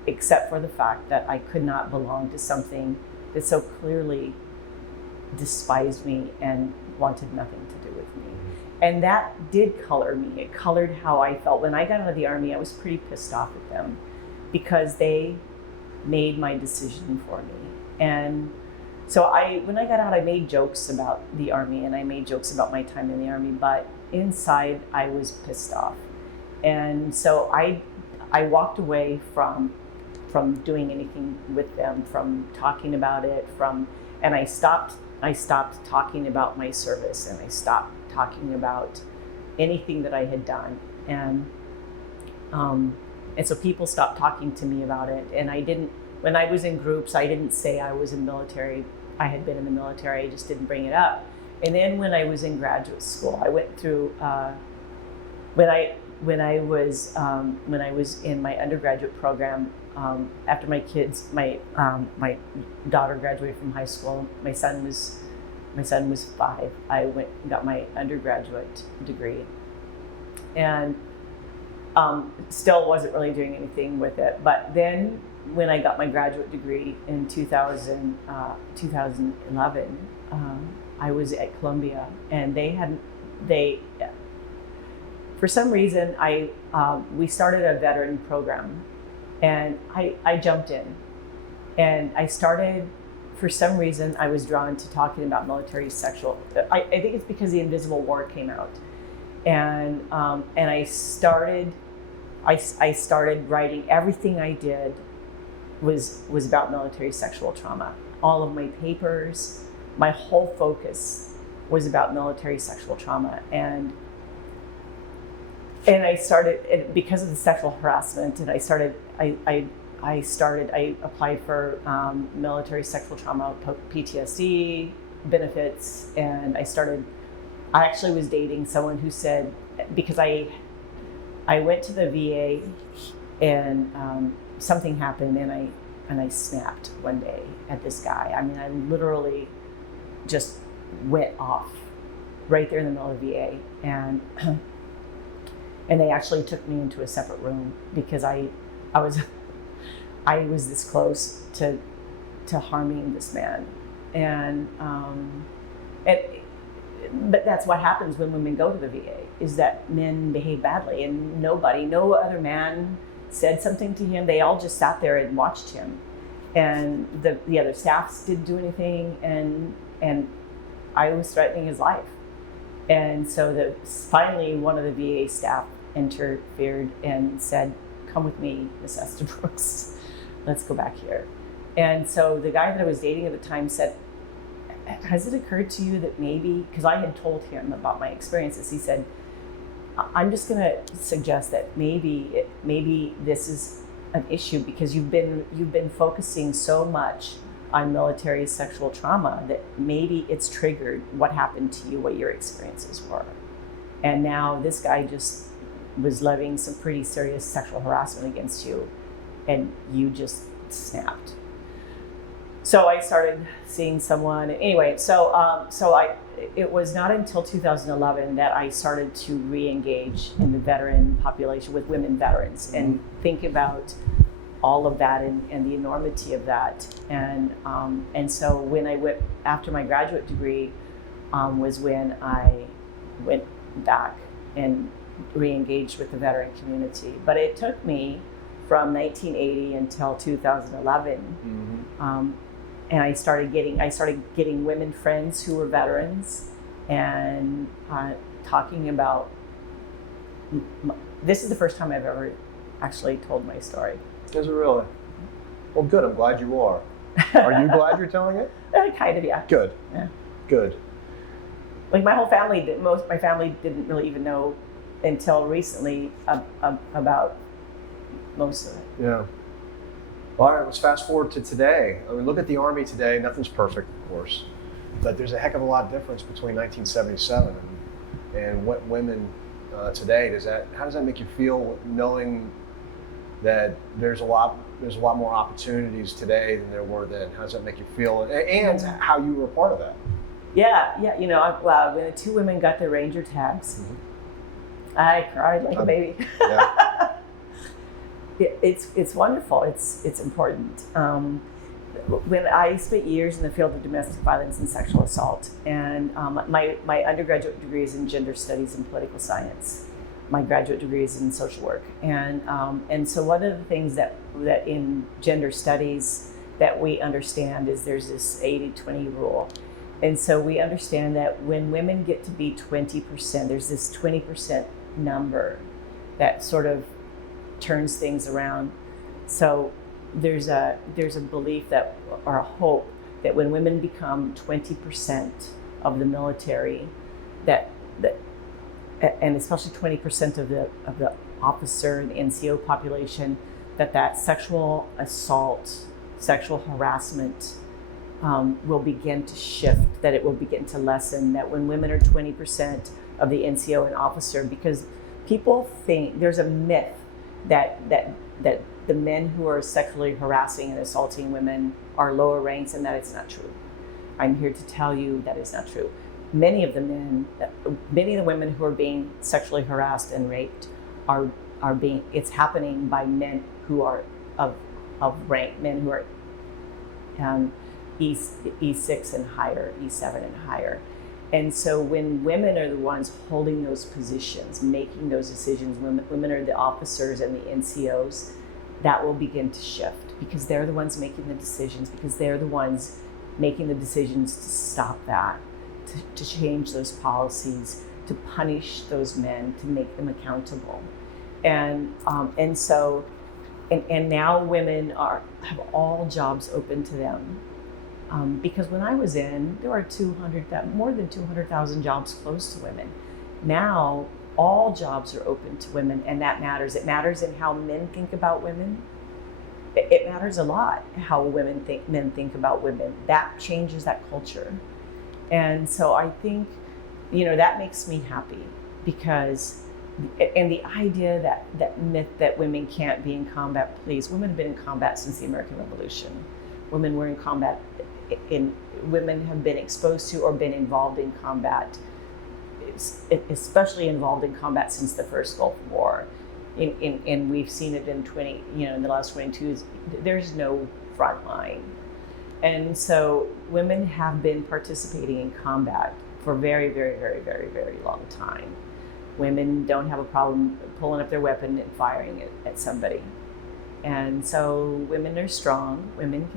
except for the fact that I could not belong to something that so clearly despised me and wanted nothing to do with me. And that did color me. It colored how I felt. When I got out of the Army, I was pretty pissed off at them because they made my decision for me. And so when I got out, I made jokes about the Army and I made jokes about my time in the Army, but inside I was pissed off. And so I walked away from doing anything with them, from talking about it, and I stopped talking about my service, and I stopped talking about anything that I had done. And and so people stopped talking to me about it. And I didn't, when I was in groups, I didn't say I was in military. I had been in the military. I just didn't bring it up. And then when I was in graduate school, I went through when I was in my undergraduate program. After my daughter graduated from high school, my son was 5. I went and got my undergraduate degree, and still wasn't really doing anything with it. But then when I got my graduate degree in 2011, I was at Columbia, and for some reason we started a veteran program, and I jumped in, and I started. For some reason, I was drawn to talking about military sexual. I think it's because the Invisible War came out, and I started writing. Everything I did was about military sexual trauma. All of my papers, my whole focus was about military sexual trauma, and I started because of the sexual harassment, and I applied for military sexual trauma PTSD benefits, and I actually was dating someone who said, because I went to the VA and something happened, and I snapped one day at this guy. I mean, I literally just went off right there in the middle of the VA, and they actually took me into a separate room because I was this close to harming this man, but that's what happens when women go to the VA, is that men behave badly, and no other man said something to him. They all just sat there and watched him, and the other staffs didn't do anything, and I was threatening his life, and so finally one of the VA staff interfered and said, "Come with me, Miss Estabrooks. Let's go back here." And so the guy that I was dating at the time said, "Has it occurred to you that maybe," because I had told him about my experiences, he said, "I'm just going to suggest that maybe this is an issue because you've been focusing so much on military sexual trauma that maybe it's triggered what happened to you, what your experiences were. And now this guy just was levying some pretty serious sexual harassment against you, and you just snapped." So I started seeing someone. Anyway, it was not until 2011 that I started to re-engage in the veteran population with women veterans and think about all of that and the enormity of that. And so when I went after my graduate degree was when I went back and re-engaged with the veteran community. But it took me from 1980 until 2011. And I started getting women friends who were veterans and talking about. This is the first time I've ever actually told my story. Is it really? Well, good. I'm glad you are. Are you glad you're telling it? Kind of, yeah. Good. Yeah. Good. Like my whole family, my family didn't really even know until recently about most of it. Yeah. All right, let's fast forward to today. I mean, look at the Army today. Nothing's perfect, of course, but there's a heck of a lot of difference between 1977 and what women today. How does that make you feel, knowing that there's a lot more opportunities today than there were then? How does that make you feel, and how you were a part of that? Yeah. You know, when the 2 women got their Ranger tags, I cried like a baby. Yeah. It's wonderful. It's important. When I spent years in the field of domestic violence and sexual assault, and my undergraduate degree is in gender studies and political science. My graduate degree is in social work, and so one of the things that in gender studies that we understand is there's this 80-20 rule, and so we understand that when women get to be 20%, there's this 20% number that sort of turns things around. So there's a belief that, or a hope, that when women become 20% of the military, that and especially 20% of the officer and NCO population, that sexual assault, sexual harassment will begin to shift, that it will begin to lessen, that when women are 20% of the NCO and officer, because people think there's a myth that the men who are sexually harassing and assaulting women are lower ranks, and that it's not true. I'm here to tell you that is not true. Many of the women who are being sexually harassed and raped it's happening by men who are of rank, men who are E6 and higher, E7 and higher. And so when women are the ones holding those positions, making those decisions, women are the officers and the NCOs, that will begin to shift, because they're the ones making the decisions, because they're the ones making the decisions to stop that, to change those policies, to punish those men, to make them accountable. And so now women have all jobs open to them. Because when I was in, there were more than 200,000 jobs closed to women. Now, all jobs are open to women, and that matters. It matters in how men think about women. It matters a lot how men think about women. That changes that culture. And so I think, that makes me happy, because, and the idea that myth that women can't be in combat, please, women have been in combat since the American Revolution. Women were in combat. Women have been exposed to or been involved in combat, especially involved in combat since the first Gulf War. And we've seen it in the last 22 years. There's no front line. And so women have been participating in combat for a very, very, very, very, very long time. Women don't have a problem pulling up their weapon and firing it at somebody. And so women are strong. Women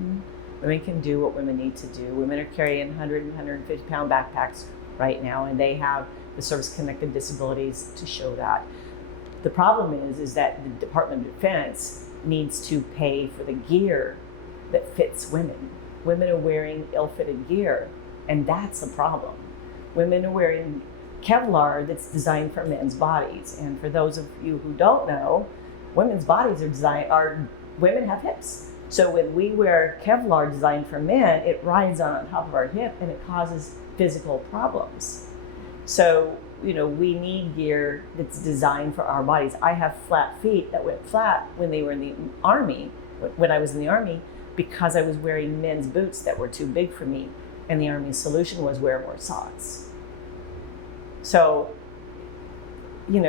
can do what women need to do. Women are carrying 100 and 150 pound backpacks right now, and they have the service-connected disabilities to show that. The problem is that the Department of Defense needs to pay for the gear that fits women. Women are wearing ill-fitted gear, and that's a problem. Women are wearing Kevlar that's designed for men's bodies. And for those of you who don't know, women's bodies women have hips. So when we wear Kevlar designed for men, it rides on top of our hip and it causes physical problems. So, we need gear that's designed for our bodies. I have flat feet that went flat when they were in the Army, when I was in the Army, because I was wearing men's boots that were too big for me. And the Army's solution was wear more socks. So, we're in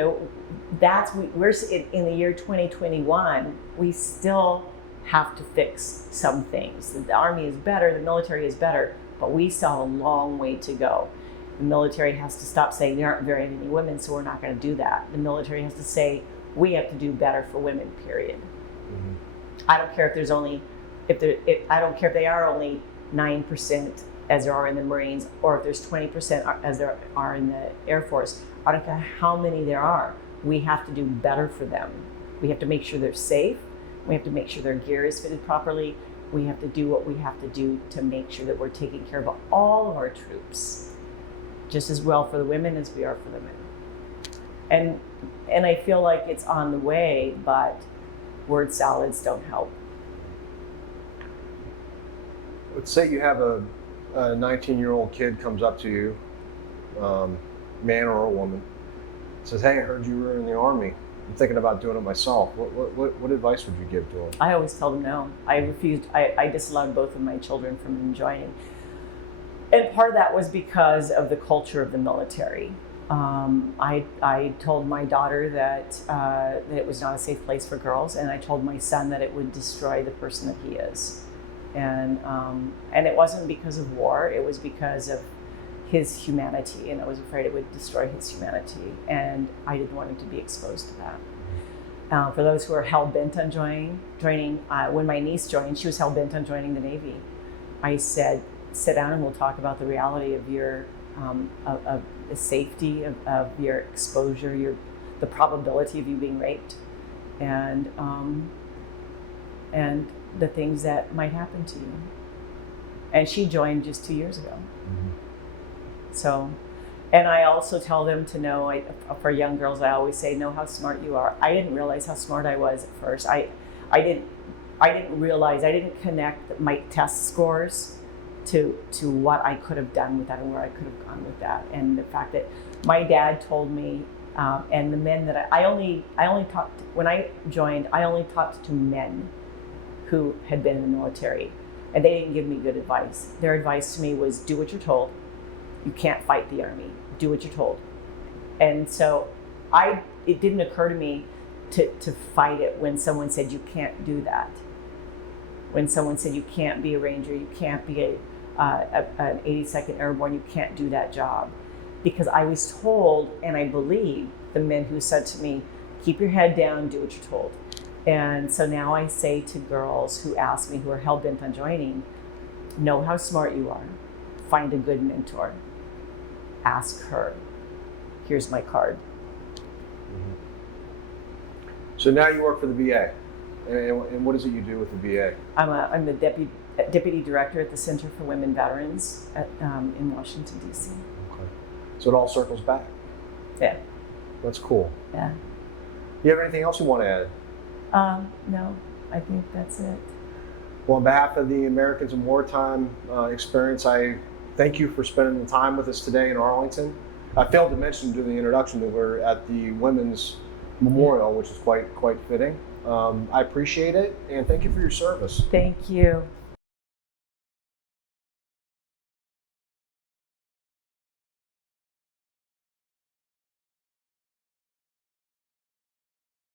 the year 2021, we still have to fix some things. The Army is better, the military is better, but we still have a long way to go. The military has to stop saying there aren't very many women, so we're not going to do that. The military has to say we have to do better for women, period. Mm-hmm. I don't care if I don't care if they are only 9% as there are in the Marines, or if there's 20% as there are in the Air Force. I don't care how many there are. We have to do better for them. We have to make sure they're safe. We have to make sure their gear is fitted properly. We have to do what we have to do to make sure that we're taking care of all of our troops, just as well for the women as we are for the men. And I feel like it's on the way, but word salads don't help. Let's say you have a 19-year-old kid comes up to you, man or a woman, says, "Hey, I heard you were in the Army. I'm thinking about doing it myself." What advice would you give to them? I always tell them no. I refused. I disallowed both of my children from joining. And part of that was because of the culture of the military. I told my daughter that it was not a safe place for girls, and I told my son that it would destroy the person that he is. And it wasn't because of war, it was because of his humanity, and I was afraid it would destroy his humanity, and I didn't want him to be exposed to that. For those who are hell-bent on joining, when my niece joined, she was hell-bent on joining the Navy. I said, sit down and we'll talk about the reality of your of the safety of your exposure, the probability of you being raped, and the things that might happen to you. And she joined just 2 years ago. Mm-hmm. So And I also tell them to know, for young girls, I always say, know how smart you are. I didn't realize how smart I was at first. I didn't realize, I didn't connect my test scores to what I could have done with that and where I could have gone with that. And the fact that my dad told me, and the men that I only talked, when I joined, I only talked to men who had been in the military, and they didn't give me good advice. Their advice to me was, do what you're told. You can't fight the Army. Do what you're told. And so it didn't occur to me to fight it when someone said you can't do that. When someone said you can't be a Ranger, you can't be an 82nd Airborne, you can't do that job. Because I was told, and I believe the men who said to me, keep your head down, do what you're told. And so now I say to girls who ask me, who are hell-bent on joining, know how smart you are. Find a good mentor. Ask her. Here's my card. So now you work for the VA. And what is it you do with the VA? I'm the deputy director at the Center for Women Veterans in Washington, D.C. Okay. So it all circles back. Yeah. That's cool. Yeah. You have anything else you want to add? No, I think that's it. Well, on behalf of the Americans in Wartime experience, I thank you for spending the time with us today in Arlington. I failed to mention during the introduction that we're at the Women's Memorial, which is quite fitting. I appreciate it, and thank you for your service. Thank you.